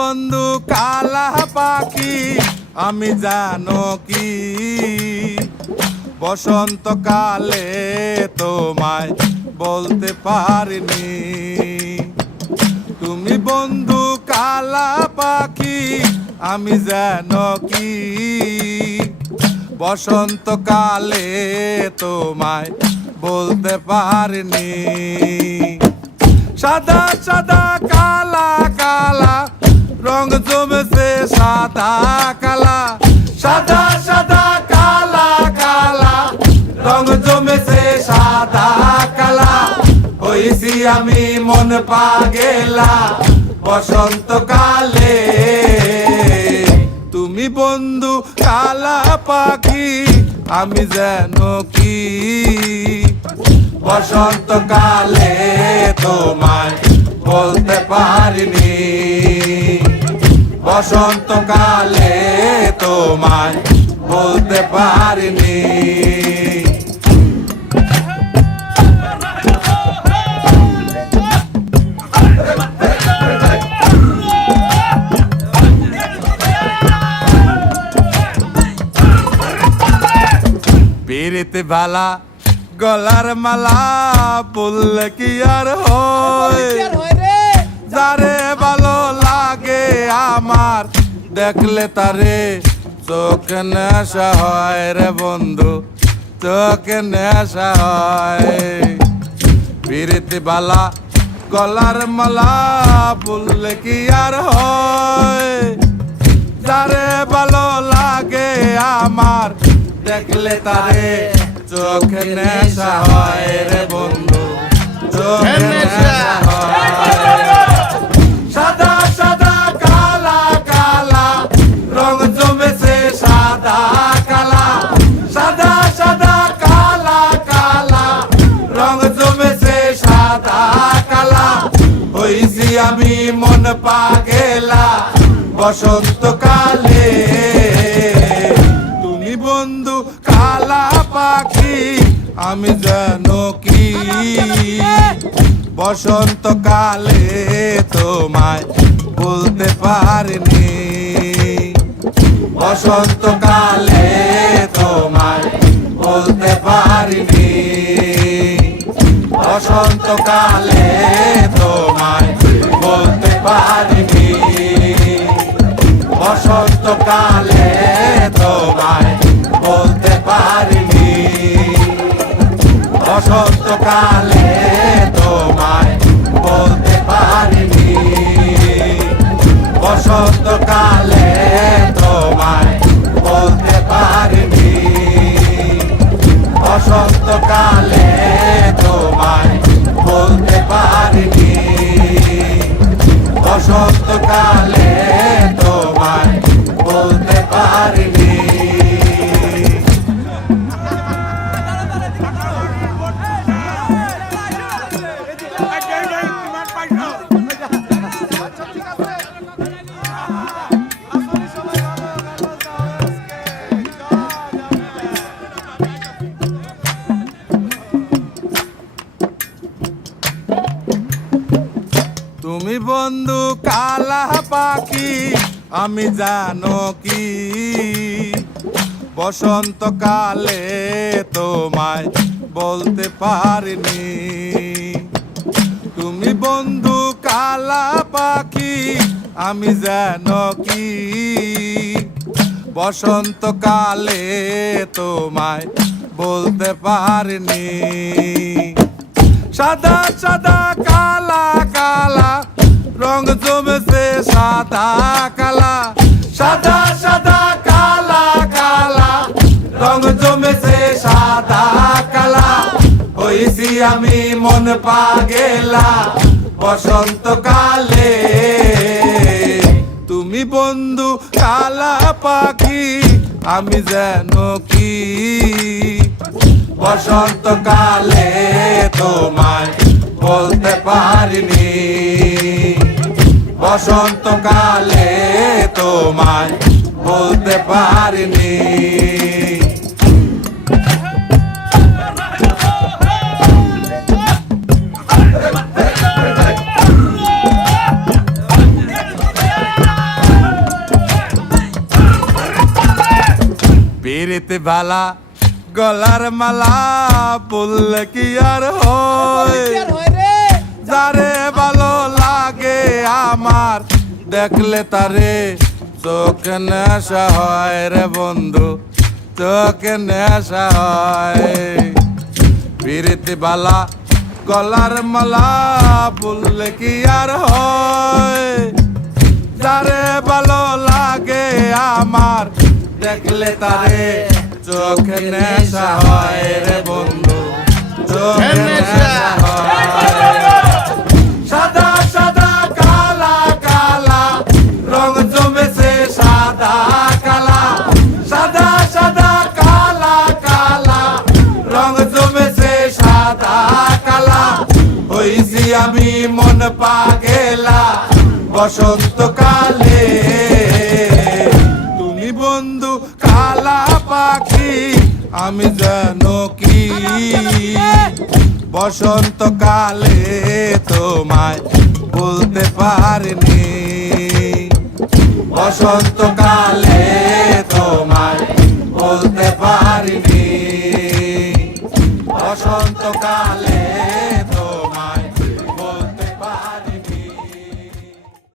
বন্ধু কালা পাখি আমি জানো কি বসন্তকালে তোমায় বলতে পারিনি। তুমি বন্ধু কালা পাখি আমি জানো কি বসন্তকালে তোমায় বলতে পারিনি। সাদা সাদা কালা কালা রং জমেছে সাদা কালা, সাদা সাদা কালা কালা রং জমেছে সাদা কালা। হইছি আমি মন পাগেলা বসন্তকালে। তুমি বন্ধু কালা পাখি আমি জানো কি বসন্তকালে তোমায় বলতে পারিনি। বসন্তকালে তোমায় বলতে পারিনি। পিরিতে ভালা গলার মালা বললে কি আর হয়, যারে ভালো লাগে আমার দেখলে তারে চোখে নেশা হয় রে বন্ধু, চোখে নেশা হয়। পিরিতে ভালা গলার মালা বললে কি আর হয়, যারে ভালো লাগে আমার দেখলে তারে চোখে নেশা হয় রে বন্ধু, চোখে নেশা হয়। সাদা সাদা কালা কালা রং জমেছে সাদা কালা, সাদা সাদা কালা কালা রং জমেছে সাদা কালা। হইছি আমি মন পাগেলা বসন্তকালে। তুমি বন্ধু কালা পাখি আমি জানো কি বসন্তকালে তোমায় বলতে পারিনি। বসন্তকালে তোমায় বলতে পারিনি। বসন্তকালে তোমায় বলতে পারিনি। বসন্তকালে তোমায় বলতে পারিনি। বসন্তকালে তোমায় বলতে পারিনি। বসন্তকালে তোমায় বলতে পারিনি। বসন্তকালে তোমায় বলতে পারিনি। বসন্তকালে তোমায় বলতে পারিনি। তুমি বন্ধু কালা পাখি আমি জানো কি বসন্তকালে তোমায় বলতে পারিনি। তুমি বন্ধু কালা পাখি আমি জানো কি বসন্তকালে তোমায় বলতে পারিনি। সাদা সাদা কালা কালা রং জমেছে সাদা কালা, সাদা সাদা কালা কালা রং জমেছে সাদা কালা। হইছি আমি মন পাগেলা বসন্তকালে। তুমি বন্ধু কালা পাখি আমি জানো কি বসন্তকালে তোমায় বলতে পারিনি। বসন্তকালে তোমায় বলতে পারিনি। পিরিতি বালা গলার মালা বললে কি আর হয় যারে ভালো লাগে আমার দেখলে তারে চোখে নেশা হয় রে বন্ধু চোখে নেশা হয় পিরিতি বালা গলার মালা বললে কি আর হয় যারে ভালো লাগে আমার দেখলে তারে চোখে নেশা হয় রে বন্ধু চোখে নেশা হয় সাদা সাদা কালা কালা রং জমেছে সাদা কালা সাদা সাদা কালা কালা রং জমেছে সাদা কালা হইছি আমি মন পাগেলা বসন্তকালে তুমি বন্ধু কালা পাখি আমি জানো কি বসন্তকালে তোমায় বলতে পারিনি বসন্তকালে তোমায় বলতে পারিনি বসন্তকালে